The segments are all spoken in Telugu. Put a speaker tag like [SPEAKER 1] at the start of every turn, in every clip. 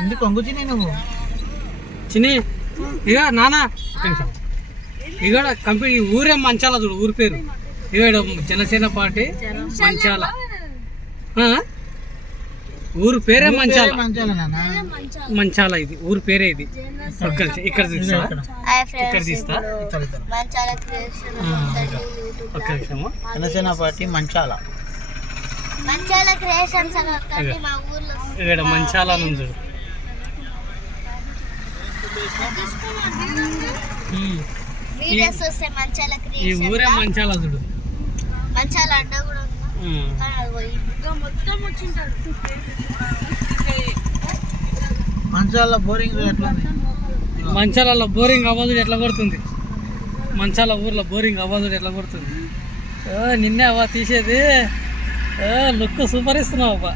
[SPEAKER 1] ఎందుకు కొంగుచి నువ్వు?
[SPEAKER 2] చిన్ని ఇక నానా ఇక కంపెనీ ఈ ఊరే మంచాల చూడు ఊరి పేరు. ఇక ఈడ జనసేన పార్టీ మంచాల? ఊరు పేరే మంచాల.
[SPEAKER 1] మంచాల నాన్న.
[SPEAKER 2] ఇది ఊరు పేరే ఇది. ఇక్కడ ఇక్కడ తీస్తా ఇక్కడ.
[SPEAKER 3] ఫ్రెండ్స్
[SPEAKER 2] తీస్తా?
[SPEAKER 1] ఇక్కడ ఇద్దరు.
[SPEAKER 3] మంచాల క్రియేషన్
[SPEAKER 2] ఒక్క నిమిషము.
[SPEAKER 1] జనసేన పార్టీ మంచాల.
[SPEAKER 3] మంచాల క్రియేషన్స్ అని ఒకటి మా ఊర్లో.
[SPEAKER 2] ఇక్కడ మంచాల చూడు.
[SPEAKER 3] వీడియోస్ వస్తే మంచాల
[SPEAKER 2] ఈ
[SPEAKER 3] క్రియేషన్
[SPEAKER 2] ఊరే మంచాల చూడు.
[SPEAKER 3] మంచాల అడ్డ కూడా ఉందా?
[SPEAKER 2] ఉమ్.
[SPEAKER 3] కానీ అది పోయింది మొత్తం వచ్చింటాడు
[SPEAKER 1] మంచాల బోరింగ్ ఎట్లా ఉంది?
[SPEAKER 2] మంచాల బోరింగ్ అవ్వదు ఎట్లా కొడుతుంది? మంచాల ఊర్లో బోరింగ్ అవ్వదు ఎట్లా కొడుతుంది? ఓ, నిన్నే అవ్వ తీసేది. ఓ, లుక్ సూపర్ ఇస్తున్నావు అవ్వ.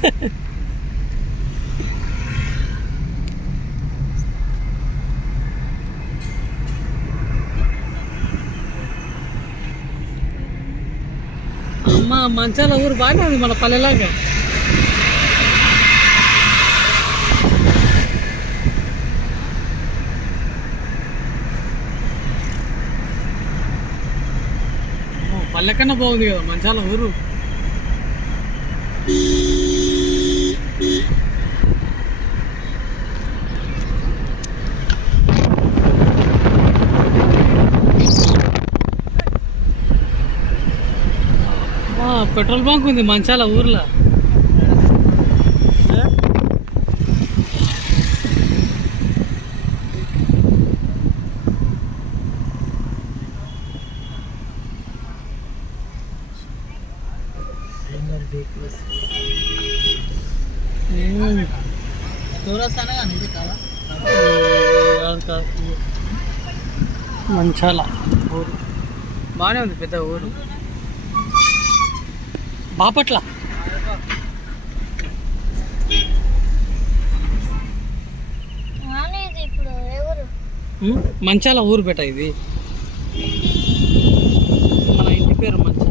[SPEAKER 2] అమ్మ మంచాల ఊరు బాగానే ఉంది మన పల్లెలాగా. పల్లె కన్నా బాగుంది కదా మంచాల ఊరు. పెట్రోల్ బంక్ ఉంది మంచాల ఊర్లో. మంచాల ఊరు. బాగానే ఉంది పెద్ద ఊరు. బాపట్ల మంచాల ఊరు బెట ఇది. మన ఇంటి పేరు మంచాల